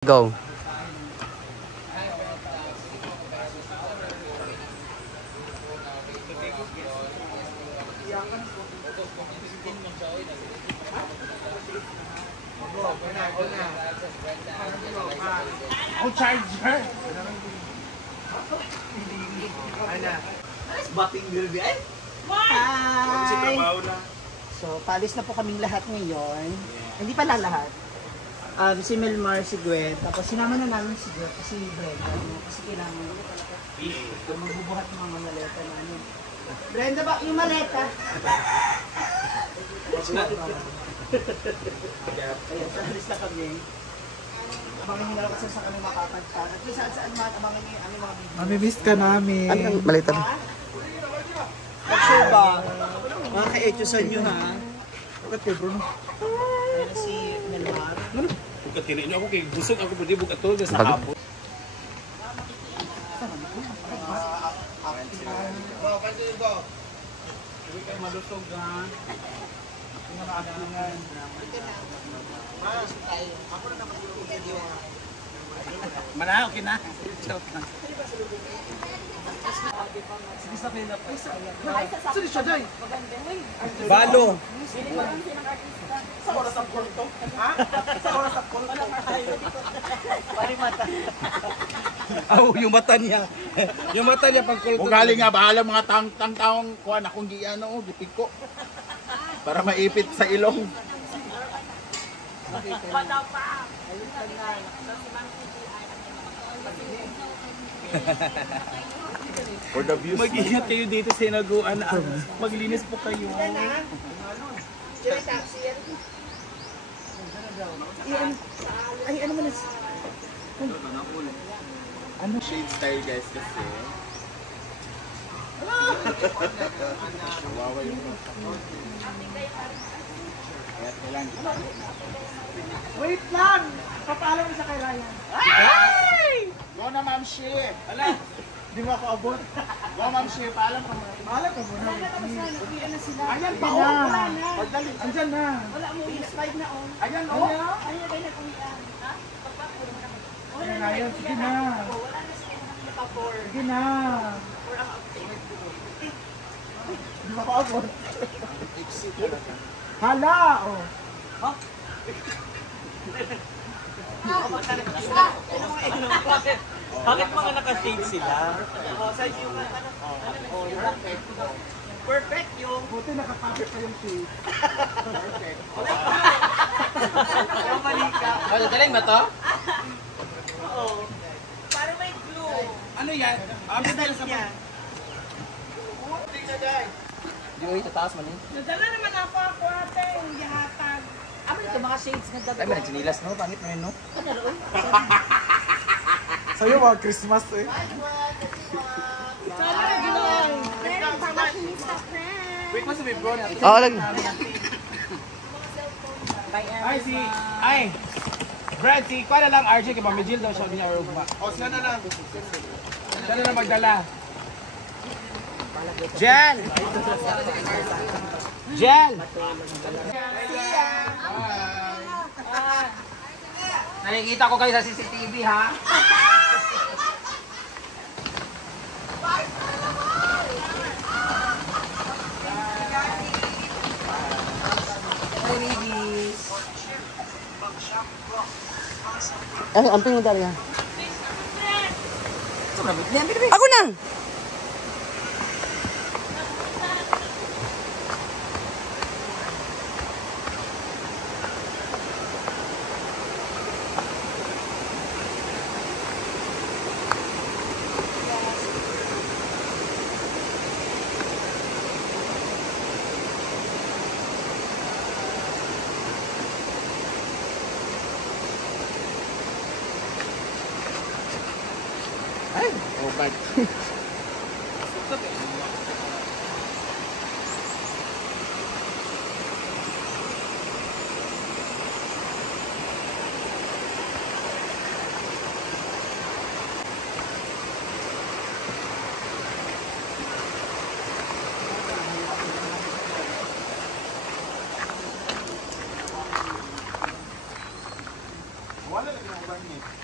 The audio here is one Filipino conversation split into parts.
Go. I'll charge her. Bating girl ay? Hi! So, palis na po kaming lahat ngayon. Hindi pala lahat. Si Melmar, si Gwen, tapos sinama na namin si Brenda. Kasi kailangan magbubuhat ng mga maleta namin. Brenda ba? Yung maleta? Ayan, palis na kami. Abangan nyo na lang kasi sa kami makapagtan. At saan abangan nyo yung aming mga video. Mamimiss ka namin. Ano ang balita? Pag-show ba? Mga ka-echosan nyo ha. Bakit kayo, Bruno? Ayan si Melmar. Ano? Bukat kinin nyo ako kay busog ako pwede bukat to sa hapon. Hindi kayo malusog ha. Hindi na maaktingan. Mana, okay na. Sige sa pila pa. Sino siya doy? Balo. Sa oras ang kulto? Ha? Sa oras ang kulto? Palimata. Yung mata niya. Yung mata niya pag kulto. Kung galing nga, bahala mga taong kuhan akong gipig ko. Para maipit sa ilong. For the views. Mag-ingat kayo dito sa Inaguan. Maglinis po kayo. Ay, ano mo na? Ano shade style guys kasi? Wawa yung Wait lang! Papaalam mo sa kay Ryan. Ay! Go na Ma'am Shi! Ala! Di mo ako abot. Go Ma'am Shi, paalam ka muna. Paalam ka muna. Uwian na sila. Ayan pa, Wala oh! na. Pagdali. Andyan na. Wala mo, i-slide na on. Ayan, oh! Ayan kayo nag-uwian. Ha? Ayan, Ryan. Sige na. Wala na sila naka-4. Sige na. 4 ang update. Di mo ako abot. Hala! Oh. Ha? Bakit mga naka-shade sila? Perfect yung... Buti nakapapit pa yung shade. Perfect. Yung malika. Galing ba to? Oo. Parang may glue. Ano yan? Ang dahil niya. Di ko ito taas man eh. Nadala naman ako ate, hindi hatag. Ano ito mga shades na Ay, dalawa? may nagsinilas no? Pangit mo yun no? Sa'yo mga Christmas eh. Sana nag-iwan. Friends, fashionista friends. Wait mo sabi bro na. Oo, lang. Ay! Brad, si Kwa na lang RJ kay Mamijil daw siya niya Rugma. O, siya na lang. Siya na lang magdala. Jen! Jen! Nakikita ko kayo sa CCTV ha? Ano, amping mo dali yan. Ako na! Ay, oh bad. Wala na ginagawa niya.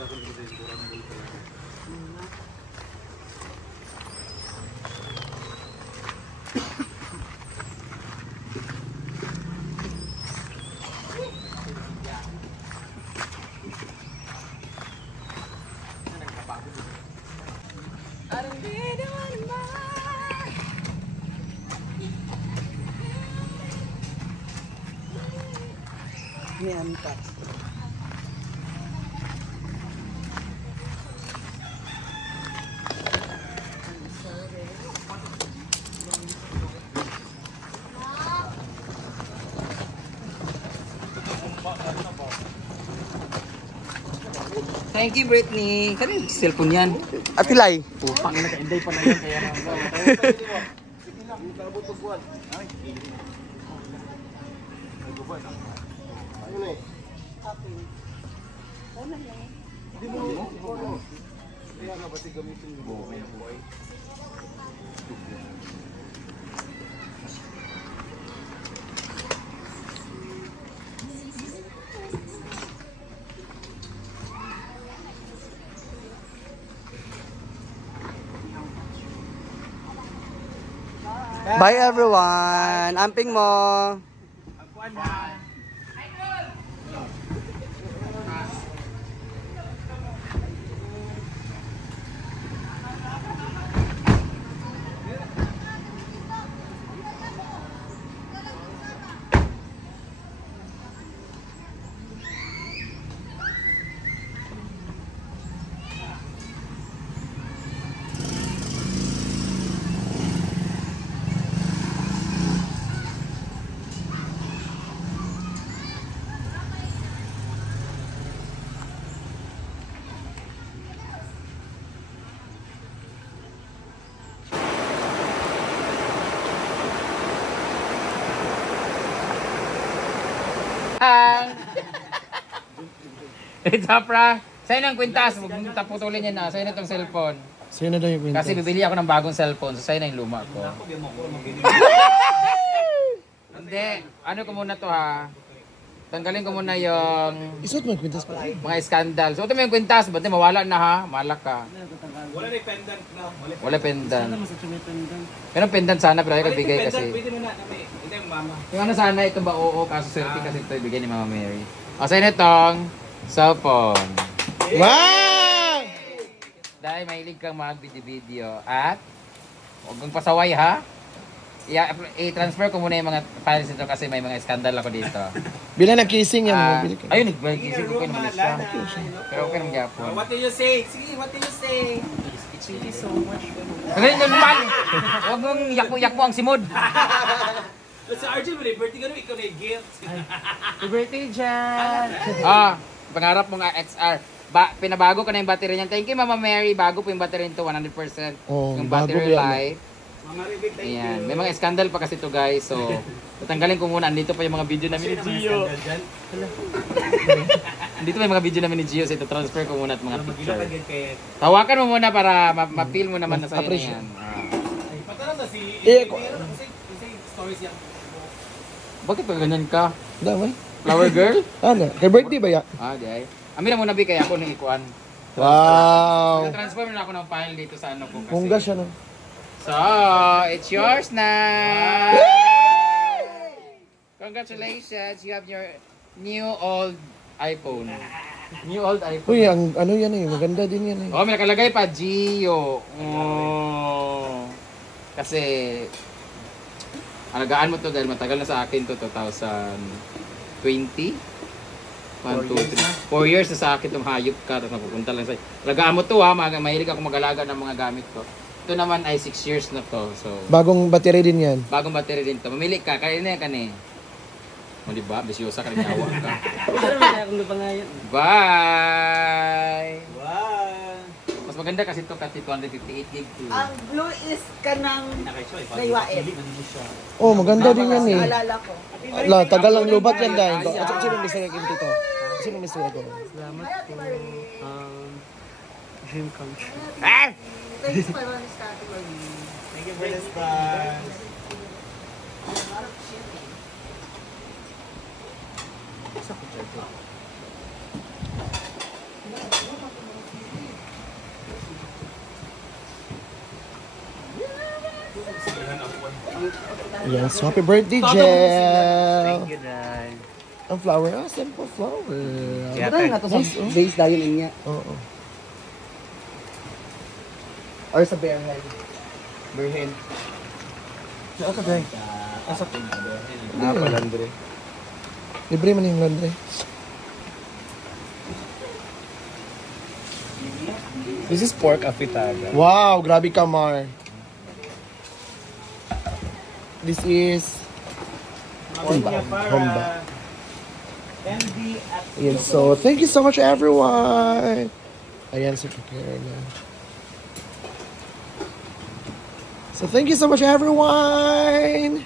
Ni Anta. Thank you, Britney. Kanina cellphone yan. Apilay. Putang ina, kainday pa na yan. Kaya na. Bye everyone. Amping mo. Tapra, sa'yo ng kwintas, huwag mong taputulin yan na. Sa'yo na itong cellphone. Sa'yo na daw yung kwintas. Kasi bibili ako ng bagong cellphone, so sa'yo na yung luma ko. Hindi, ano ko muna to ha. Tanggalin ko muna yung Isuot mo yung kwintas pa. mga skandal. So ito mo yung kwintas, ba't mawala na ha? Malak ka. Wala na pendant na. Wala pendant. Pero pendant sana, pero ayaw bigay kasi. Pwede mo na. Ito yung mama. Yung ano sana, ito ba oo, kaso selfie kasi ito ibigay ni Mama Mary. O sa'yo na itong cellphone. Wow! Dahil mahilig kang mag-video at huwag kang pasaway ha. I-transfer ko muna yung mga files nito kasi may mga skandal ako dito. Bilang nag-kissing yan. Mabili ka. Ayun, nag-isip ko kayo naman siya. Pero okay naman gyapon. What do you say? Sige, what do you say? Thank you so much. Ganyan naman! Huwag mong yakmo-yakmo ang simod. Sa Arjun, birthday ka ikaw na yung gift. Happy birthday, Jan! Pangarap mo nga XR. Pinabago ko na yung battery niyan. Thank you Mama Mary. Bago po yung battery nito, 100%. Oh, Yung bago battery yan. life. Mga Rivik, thank you. Ayan. May mga skandal pa kasi to guys. So, tatanggalin ko muna. Andito pa yung mga video namin ni Gio. Andito pa yung mga video namin ni Gio. So, ito transfer ko muna at mga picture. Tawakan mo muna para ma-feel mo naman na sa'yo na yan. Patanong na si... Kasi stories yan. Bakit pa ganyan ka? Damay. Flower girl? Ano? Kay birthday ba ya? Di ay. Amin na muna bi kaya ako nang ikuan. Wow! Transfer na ako ng file dito sa ano ko kasi. Mungga siya no? So, it's yours na! Congratulations! You have your new old iPhone. New old iPhone. Uy, ang ano yan eh. Maganda din yan eh. Oh, may nakalagay pa, Gio. Oh. Kasi, alagaan mo to dahil matagal na sa akin to, 2020. 1, 2, 3. 4 years na sa akin itong hayop ka, tapos mapupunta lang sa'yo. Alagaan mo to ha, mahilig ako mag-alaga ng mga gamit ko. Ito naman ay 6 years na to, so... Bagong battery din yan. Bagong battery din to. Mamili ka, kaya na yan ka na eh. O diba, bisyosa ka rin yawa ka. Bye! Wow! Mas maganda kasi ito kasi 258 gig to. Ang blue is kanang Daywain. Oh, maganda din yan eh. Alala ko. Ala, tagal ang lubat yan dahil. Sino Mr. Kim dito? Sino Mr. Kim? Dream come true. Thank you for the stars. Yes, happy birthday, Jel! Thank you, Dad. Ang flower, simple flower. Buday nga to sa Nice, oh. base dayon niya. Oo. Or sa Bearhead. Bearhead. Saan ka, Day? Palandre. Libre man yung laundry. This is pork afritada. Wow, grabe ka, Mar. This is Humba. Ayan, so thank you so much, everyone. Ayan, so prepare na. So thank you so much, everyone.